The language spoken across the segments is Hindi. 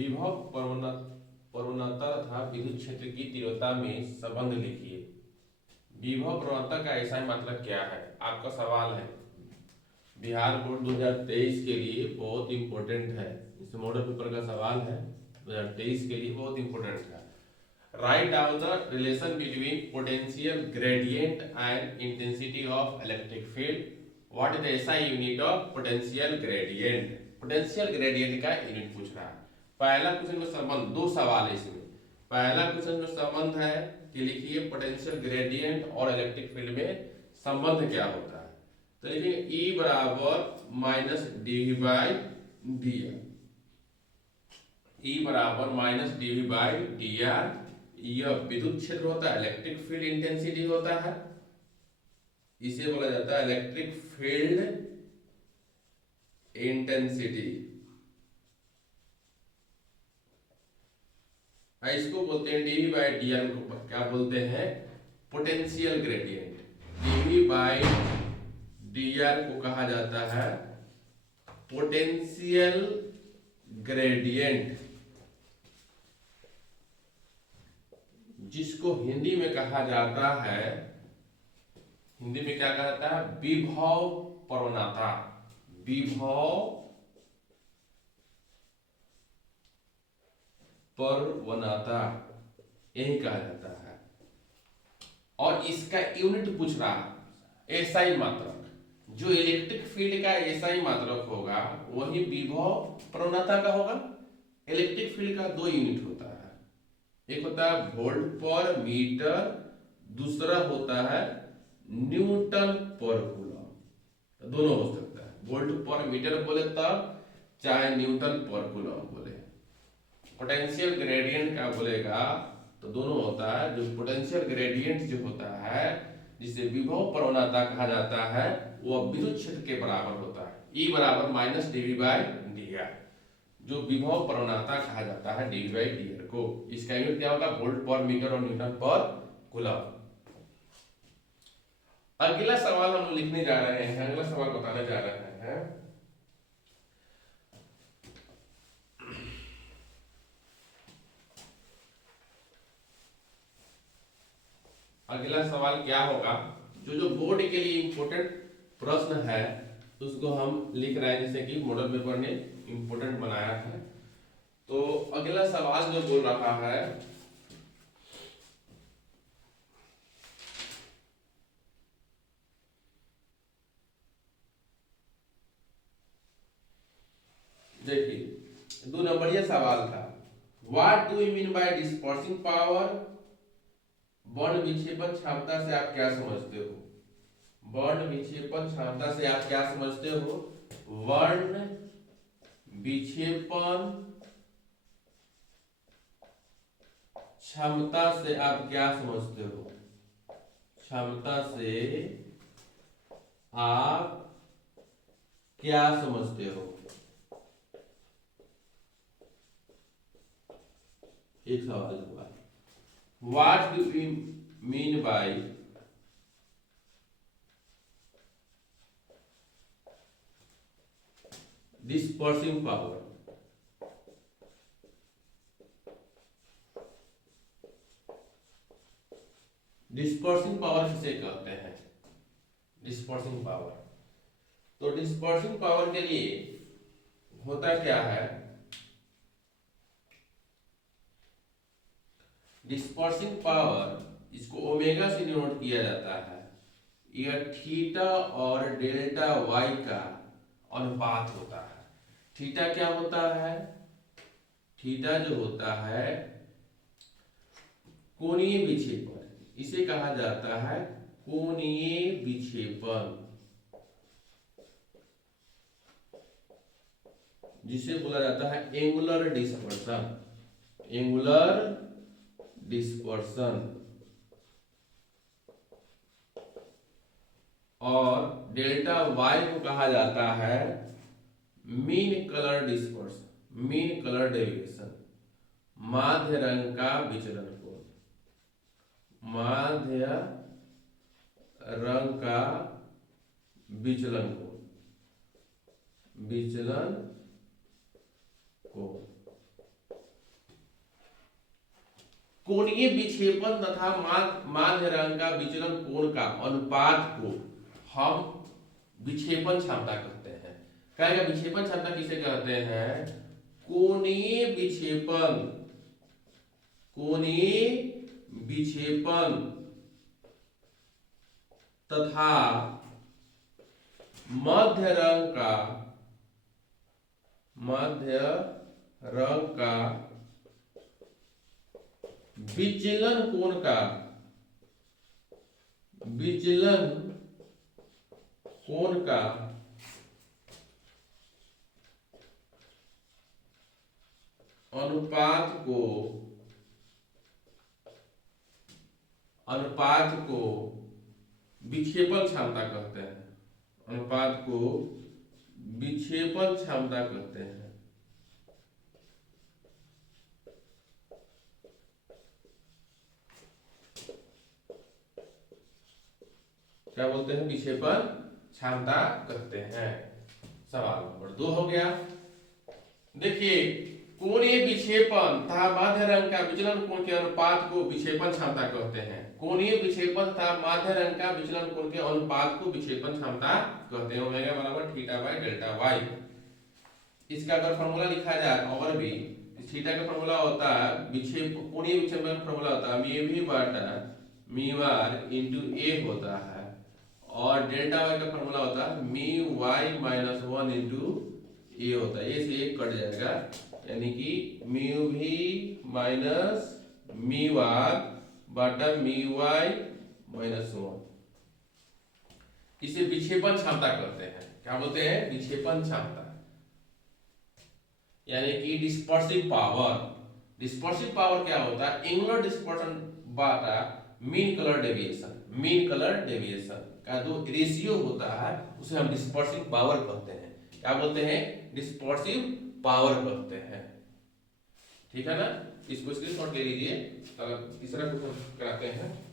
विभव प्रवणता तथा विद्युत क्षेत्र की तीव्रता में संबंध लिखिए। विभव प्रवणता का ऐसा ही मतलब क्या है, आपका सवाल है। बिहार बोर्ड 2023 के लिए बहुत इंपॉर्टेंट है, इस मॉडल पेपर का सवाल है, 2023 के लिए बहुत इंपॉर्टेंट है। Write down the relation between potential gradient and intensity of electric field. What is the SI unit of potential gradient. Potential gradient का यूनिट पूछ रहा है। पहला क्वेश्चन में संबंध, दो सवाल है इसमें। पहला क्वेश्चन में संबंध है कि लिखिए पोटेंशियल ग्रेडियंट और इलेक्ट्रिक फील्ड में संबंध क्या होता है। तो लिखिए E बराबर minus dV by dr। E बराबर माइनस dV बाई dr, यह विद्युत क्षेत्र होता है, इलेक्ट्रिक फील्ड इंटेंसिटी होता है, इसे बोला जाता है इलेक्ट्रिक फील्ड इंटेंसिटी। इसको बोलते हैं dV बाई dr को क्या बोलते हैं, potential gradient. dV by dr को कहा जाता है पोटेंशियल ग्रेडियंट, जिसको हिंदी में कहा जाता है, हिंदी में क्या कहा जाता है, विभव प्रवणता। विभव प्रवणता यही कहा जाता है। और इसका यूनिट पूछ रहा है एसआई मात्रक। जो इलेक्ट्रिक फील्ड का एसआई मात्रक होगा वही विभव प्रवणता का होगा। इलेक्ट्रिक फील्ड का दो यूनिट होता है, एक होता है वोल्ट पर मीटर, दूसरा होता है न्यूटन पर कूलम। दोनों हो सकता है, वोल्ट पर मीटर बोले तब, चाहे न्यूटन पर कूलम बोले। पोटेंशियल ग्रेडियंट का बोलेगा तो दोनों होता है। जो पोटेंशियल ग्रेडियंट जो होता है, जिसे विभव प्रवणता कहा जाता है, वह विद्युत क्षेत्र के बराबर होता है। E बराबर माइनस dV बाई dr, जो विभव प्रवणता कहा जाता है dV बाई dr को। इसका यूनिट क्या होगा, वोल्ट पर मीटर और न्यूटन पर कूलम। अगला सवाल हम लिखने जा रहे हैं, अगला सवाल बताने जा रहे हैं। अगला सवाल क्या होगा, जो बोर्ड के लिए इंपोर्टेंट प्रश्न है उसको हम लिख रहे हैं, जैसे कि मॉडल पेपर ने इंपोर्टेंट बनाया है। तो अगला सवाल जो बोल रहा है, देखिए 2 नंबरिया सवाल था। What do you mean by dispersing power. वर्ण विक्षेपण क्षमता से आप क्या समझते हो। वर्ण विक्षेपण क्षमता से आप क्या समझते हो। वर्ण विक्षेपण क्षमता से आप क्या समझते हो। क्षमता से आप क्या समझते हो। एक सवाल हुआ, what do you mean by dispersing power. Dispersing power किसे कहते हैं, डिस्पर्सिंग पावर। तो डिस्पर्सिंग पावर के लिए होता क्या है, डिस्पर्सिंग पावर इसको ओमेगा से डिनोट किया जाता है। यह थीटा और डेल्टा वाई का अनुपात होता है। थीटा क्या होता है, थीटा जो होता है कोणीय विक्षेपण, इसे कहा जाता है कोणीय विक्षेपण, जिसे बोला जाता है एंगुलर डिस्पर्सन। Angular dispersion. और डेल्टा वाई को कहा जाता है mean colour dispersion, mean colour deviation, माध्य रंग का विचलन कोण, माध्य रंग का विचलन कोण, विचलन कोण। कोणीय विक्षेपण तथा माध्यरंग का विचलन कोण का अनुपात को हम विक्षेपण क्षमता कहते हैं। कहेगा विक्षेपण क्षमता किसे कहते हैं? कोणीय विक्षेपण तथा मध्य रंग का विचलन कोण का अनुपात को विक्षेपण क्षमता कहते हैं। अनुपात को विक्षेपण क्षमता कहते हैं। क्या बोलते हैं? विक्षेपण क्षमता कहते हैं। सवाल नंबर 2 हो गया। देखिए, कोणीय विक्षेपण तथा माध्य रंग का विचलन कोण के अनुपात को विक्षेपण क्षमता कहते हैं। कोणीय विक्षेपण तथा माध्य रंग का विचलन कोण के अनुपात को विक्षेपण क्षमता कहते हैं। ओमेगा बराबर थीटा बाय डेल्टा वाई। इसका अगर फॉर्मूला लिखा जाए और भी, थीटा का फॉर्मूला होता है कोणीय विक्षेपण का फॉर्मूला होता है म्यू वी बटा म्यू आर इनटू ए होता है, और डेल्टा वाई का फॉर्मूला होता है mu Y minus 1 into A होता है। ए से एक कट जाएगा, यानी कि mu V minus mu R बटा म्यू वाई माइनस 1। इसे विक्षेपण क्षमता कहते हैं। क्या बोलते हैं? विक्षेपण क्षमता, यानी कि डिस्पर्सिव पावर। डिस्पर्सिव पावर क्या होता है? एंगुलर डिस्पर्शन बटा mean colour deviation. Mean colour deviation का जो रेशियो होता है उसे हम डिस्पर्सिव पावर कहते हैं। क्या बोलते हैं? डिस्पर्सिव पावर कहते हैं। ठीक है ना? इसको स्क्रीनशॉट ले लीजिए। तीसरा क्वेश्चन कराते हैं।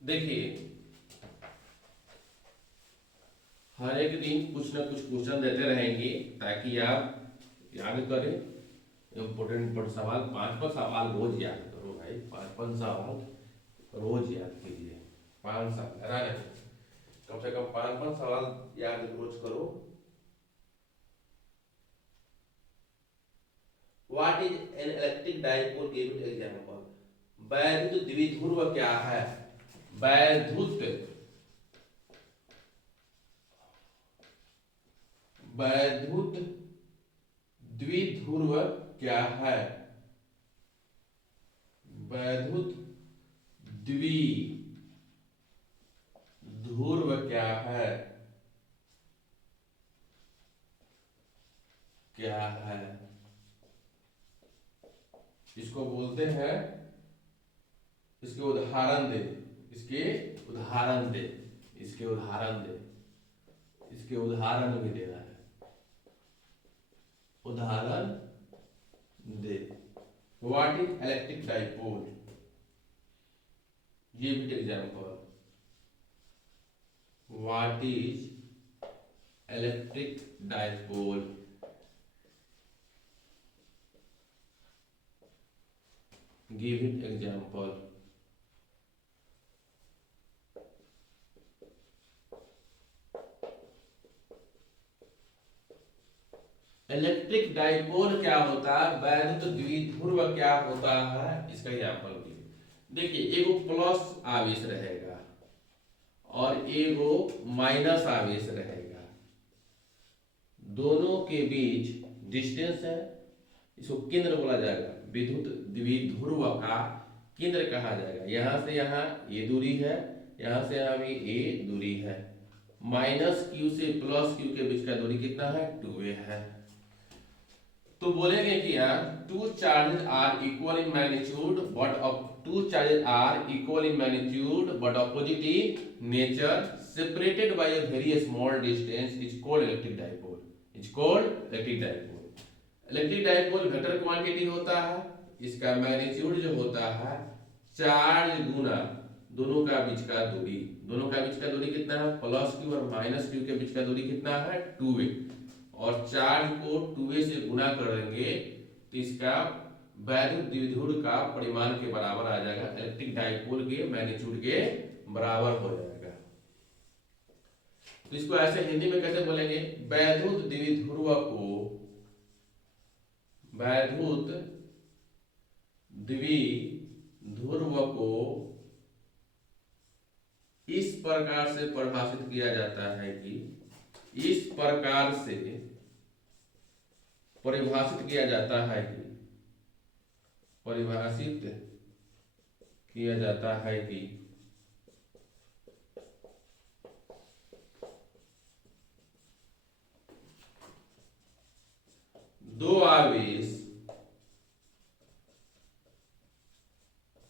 देखिए, हर एक दिन कुछ ना कुछ क्वेश्चन देते रहेंगे ताकि आप याद करें। इम्पोर्टेंट सवाल 5 सवाल रोज याद करो भाई। 5 सवाल रोज याद कीजिए। 5 सवाल है ना, कम से कम 5 सवाल याद रोज करो। What is an electric dipole? Give it example. वैद्युत द्विध्रुव क्या है? वैद्युत द्विध्रुव क्या है? वैद्युत द्विध्रुव क्या है? इसको बोलते हैं, इसके उदाहरण दे। इसके उदाहरण भी देना है। उदाहरण दे। What is electric dipole? Give it example. What is electric dipole? Give it example. Electric dipole क्या होता है? वैद्युत द्विध्रुव क्या होता है? इसका एग्जांपल देखिए, एगो प्लस आवेश रहेगा और एगो माइनस आवेश रहेगा। दोनों के बीच डिस्टेंस है, इसको केंद्र बोला जाएगा। विद्युत द्विध्रुव का केंद्र कहा जाएगा। यहां से यहां ये दूरी है, यहां से यहां भी ये दूरी है। माइनस क्यू से प्लस क्यू के बीच का दूरी कितना है? 2a है। तो बोलेंगे कि यार two charges are equal in magnitude but opposite in nature, separated by a very small distance, is called electric dipole. Electric dipole vector quantity होता है इसका मैग्नीट्यूड जो होता है चार्ज गुना दोनों का बीच का दूरी। दोनों का बीच का दूरी कितना है, प्लस क्यू और माइनस क्यू के बीच का दूरी कितना है, 2a। और चार्ज को 2a से गुना करेंगे तो इसका वैद्युत द्विध्रुव का परिमाण के बराबर आ जाएगा, इलेक्ट्रिक डाइपोल के मैग्नीट्यूड के बराबर हो जाएगा। तो इसको ऐसे हिंदी में कैसे बोलेंगे, वैद्युत द्विध्रुव को, वैद्युत द्विध्रुव को इस प्रकार से परिभाषित किया जाता है कि, इस प्रकार से परिभाषित किया जाता है कि, परिभाषित किया जाता है कि दो आवेश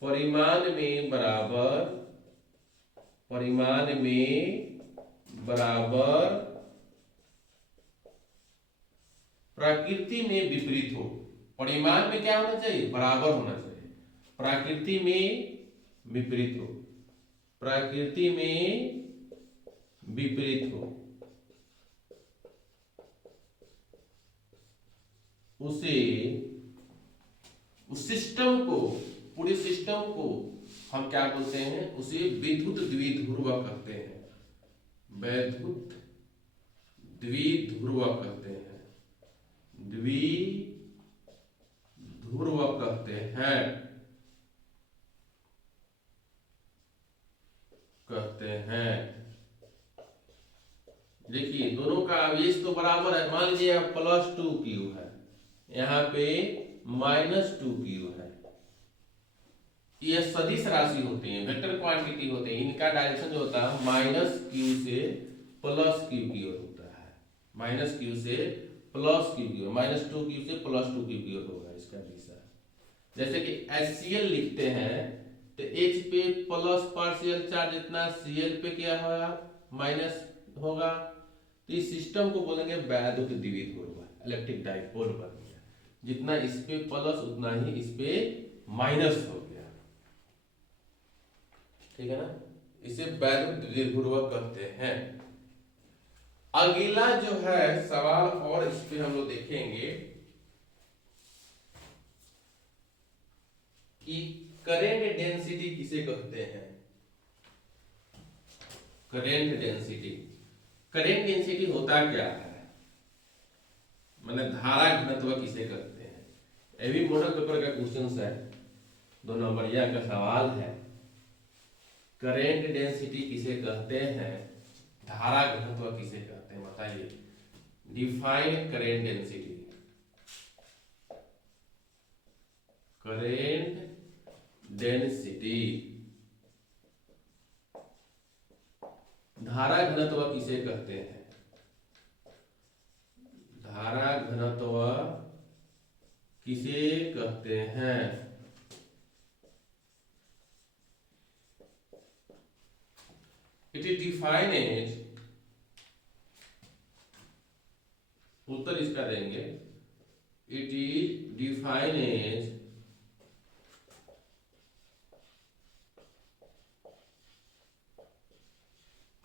परिमाण में बराबर प्रकृति में विपरीत हो। परिमाण में क्या होना चाहिए, बराबर होना चाहिए, प्रकृति में विपरीत हो, प्रकृति में विपरीत हो, उसे, उस सिस्टम को, पूरे सिस्टम को हम क्या बोलते हैं, उसे विद्युत द्विध्रुव कहते हैं, वैद्युत द्विध्रुव कहते हैं, द्विध्रुव कहते हैं। देखिए दोनों का आवेश तो बराबर है, मान लीजिए +2q है, यहाँ पे -2q है। ये सदिश राशि होती है, वेक्टर क्वांटिटी होते हैं, इनका डायरेक्शन जो होता है -q से +q की ओर होता है, -q से +q की ओर, -2q से +2q की ओर होगा इसका दिशा। जैसे कि HCl लिखते हैं तो H पे प्लस पार्शियल चार्ज जितना Cl पे क्या होगा, माइनस होगा। तो इस सिस्टम को बोलेंगे वैद्युत द्विध्रुव, इलेक्ट्रिक डाइपोल बन गया, जितना इस पे प्लस उतना ही इस पे माइनस हो गया, ठीक है ना, इसे वैद्युत द्विध्रुव कहते हैं। अगला जो है सवाल, और इस पे हम लोग देखेंगे कि करेंट डेंसिटी किसे कहते हैं। करेंट डेंसिटी, करेंट डेंसिटी होता क्या है, मतलब धारा घनत्व किसे कहते हैं। ये भी मॉडल पेपर का क्वेश्चन है, 2 नंबरिया का सवाल है। करेंट डेंसिटी किसे कहते हैं, धारा घनत्व किसे कहते हैं, बताइए। Define current density, current density, धारा घनत्व किसे कहते हैं, धारा घनत्व किसे कहते हैं। इट इज डिफाइंड एज, उत्तर इसका देंगे, it is defined as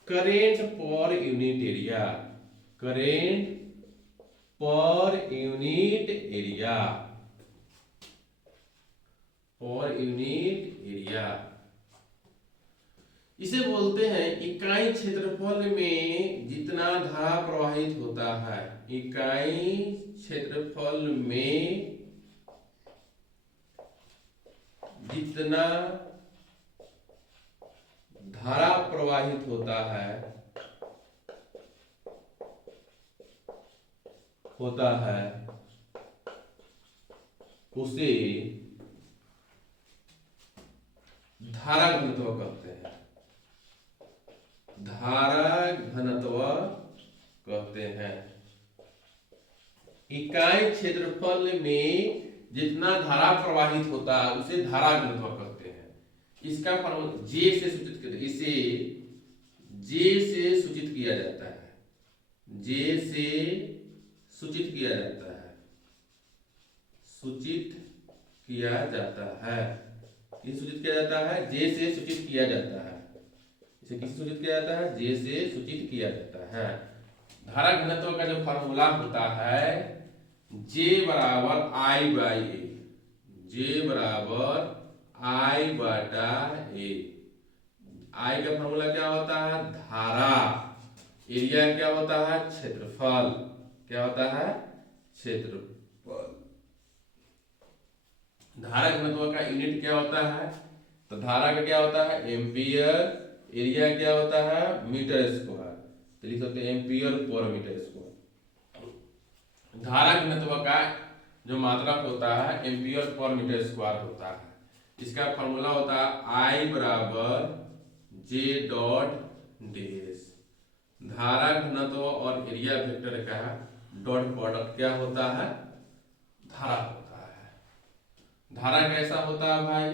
current per unit area, current per unit area, per unit area. इसे बोलते हैं इकाई क्षेत्रफल में जितना धारा प्रवाहित होता है, इकाई क्षेत्रफल में जितना धारा प्रवाहित होता है, उसे धारा घनत्व कहते हैं, धारा घनत्व कहते हैं। इकाई क्षेत्रफल में जितना धारा प्रवाहित होता है उसे धारा घनत्व कहते हैं। इसका फॉर्मूला जे से सूचित करते, इसे जे से सूचित किया जाता है, जे से सूचित किया जाता है, सूचित किया जाता है। किसे सूचित किया जाता है? जे से सूचित किया जाता है। इसे किसे सूचित किया जाता है? जे से सूचित किया जाता है। धारा घनत्व का जो फॉर्मूला होता है जे बराबर आई बाई ए, जे बराबर आई बटा ए। आई का फॉर्मूला क्या होता है? धारा। एरिया क्या होता है? क्षेत्रफल। क्या होता है? क्षेत्रफल। धारा घनत्व का यूनिट क्या होता है? तो धारा का क्या होता है? एम्पियर। एरिया क्या होता है? Metre square. तो लिख सकते हैं एम्पियर पर मीटर स्क्वायर। धारा घनत्व का जो मात्रक होता है एम्पियर पर मीटर स्क्वायर होता है। इसका फॉर्मूला होता है आई बराबर जे डॉट डैश। धारा घनत्व और एरिया वेक्टर का डॉट प्रोडक्ट क्या होता है? धारा होता है। धारा कैसा होता है भाई?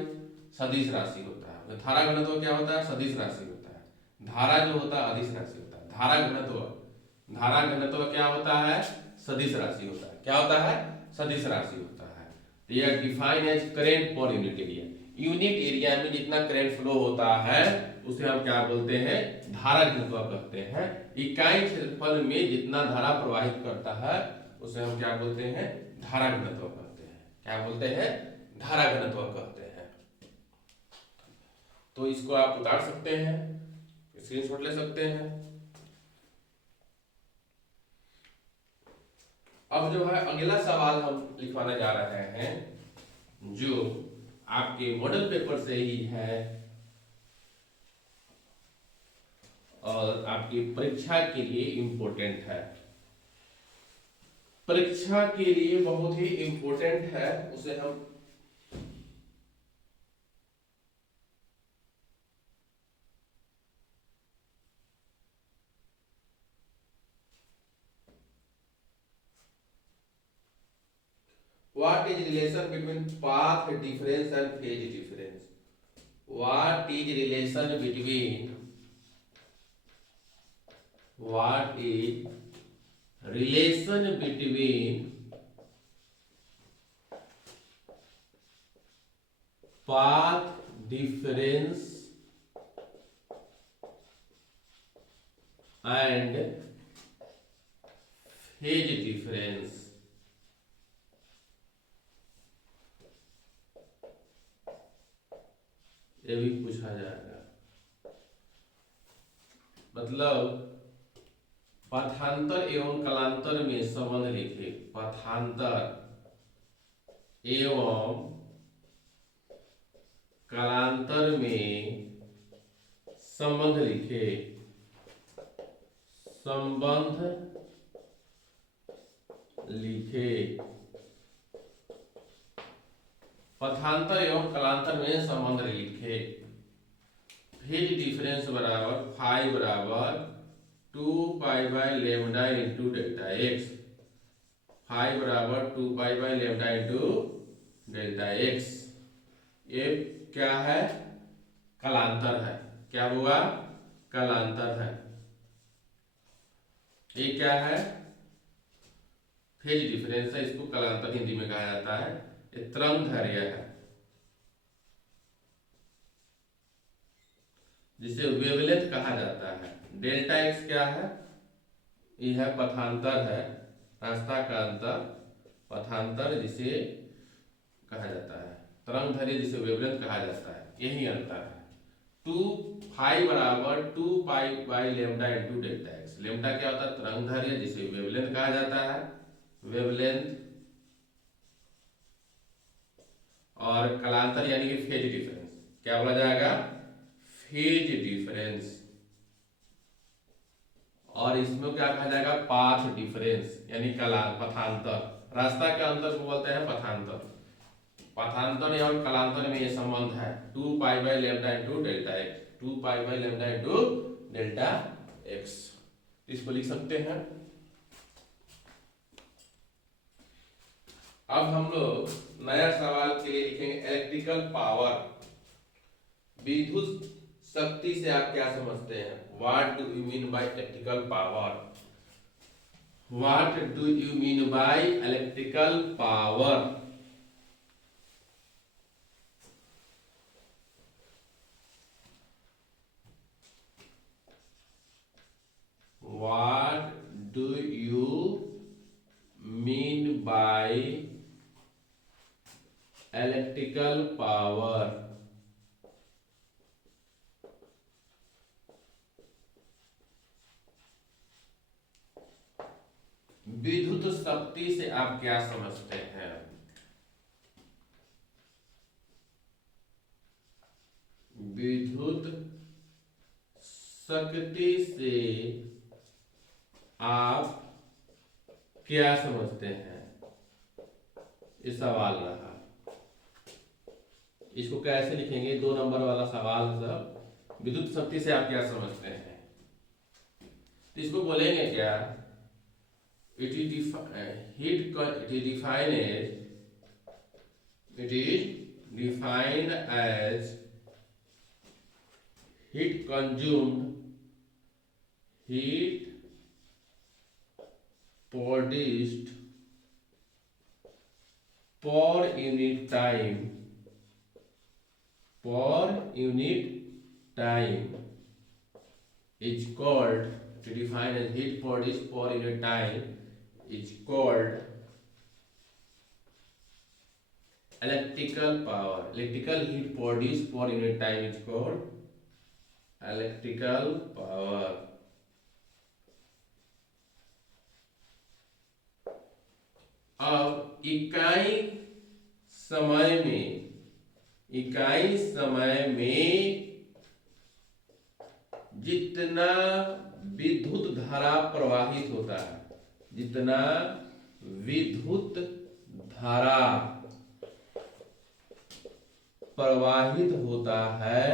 सदिश राशि होता है। तो धारा घनत्व क्या होता है? सदिश राशि होता है। धारा जो होता है अदिश राशि होता है। धारा घनत्व क्या होता है? सदिश राशि होता है। क्या होता है? सदिश राशि होता है। तो यह define as current per unit area. Unit area में जितना करंट फ्लो होता है उसे हम क्या बोलते हैं? धारा घनत्व कहते हैं। इकाई क्षेत्रफल में जितना धारा प्रवाहित करता है उसे हम क्या बोलते हैं? धारा घनत्व कहते हैं। क्या बोलते हैं? धारा घनत्व कहते हैं। तो इसको आप उतार सकते हैं, स्क्रीनशॉट ले सकते हैं। अब जो है अगला सवाल हम लिखवाने जा रहे हैं जो आपके मॉडल पेपर से ही है और आपकी परीक्षा के लिए इंपॉर्टेंट है। परीक्षा के लिए बहुत ही इंपॉर्टेंट है। उसे हम What is relation between path difference and phase difference? What is relation between path difference and phase difference? ये भी पूछा जाएगा। मतलब पथांतर एवं कलांतर में संबंध लिखे। पथांतर एवं कलांतर में संबंध लिखे। संबंध लिखे। पथांतर एवं कलांतर में संबंध लिखे। फेज डिफरेंस बराबर फाई बराबर 2 pi by lambda into delta X. Phi बराबर 2 pi by lambda into delta X. ये क्या है? कलांतर है। क्या हुआ? कलांतर है। ये क्या है? फेज डिफरेंस है। इसको कलांतर हिंदी में कहा जाता है। ये तरंगदैर्घ्य है जिसे वेवलेंथ कहा जाता है। डेल्टा एक्स क्या है? यह पथांतर है, रास्ता का अंतर। पथांतर जिसे कहा जाता है, तरंगदैर्घ्य जिसे वेवलेंथ कहा जाता है। यही अंतर है। 2 फाई बराबर 2 pi by lambda into delta x. Lambda क्या होता है? तरंगदैर्घ्य जिसे वेवलेंथ कहा जाता है। वेवलेंथ और कलांतर यानी कि फेज डिफरेंस। क्या बोला जाएगा? Phase difference. और इसमें क्या कहा जाएगा? पाथ डिफरेंस यानी पथांतर। रास्ता के अंतर को बोलते हैं पथांतर। पथांतर एवं कलांतर में ये संबंध है 2 pi by lambda into delta x. 2 pi by lambda into delta x. इसको लिख सकते हैं। अब हम लोग नया सवाल के लिए लिखेंगे इलेक्ट्रिकल पावर। विद्युत शक्ति से आप क्या समझते हैं? What do you mean by electrical power? What do you mean by electrical power? What do you mean by electrical power? विद्युत शक्ति से आप क्या समझते हैं? विद्युत शक्ति से आप क्या समझते हैं? ये सवाल रहा। इसको कैसे लिखेंगे? 2 नंबर वाला सवाल सब। विद्युत शक्ति से आप क्या समझते हैं? तो इसको बोलेंगे क्या? It is defined as heat produced per unit time is called, to define as heat produced per unit time is called electrical power. Electrical heat produced per unit time is called electrical power. अब इकाई समय में जितना विद्युत धारा प्रवाहित होता है, जितना विद्युत धारा प्रवाहित होता है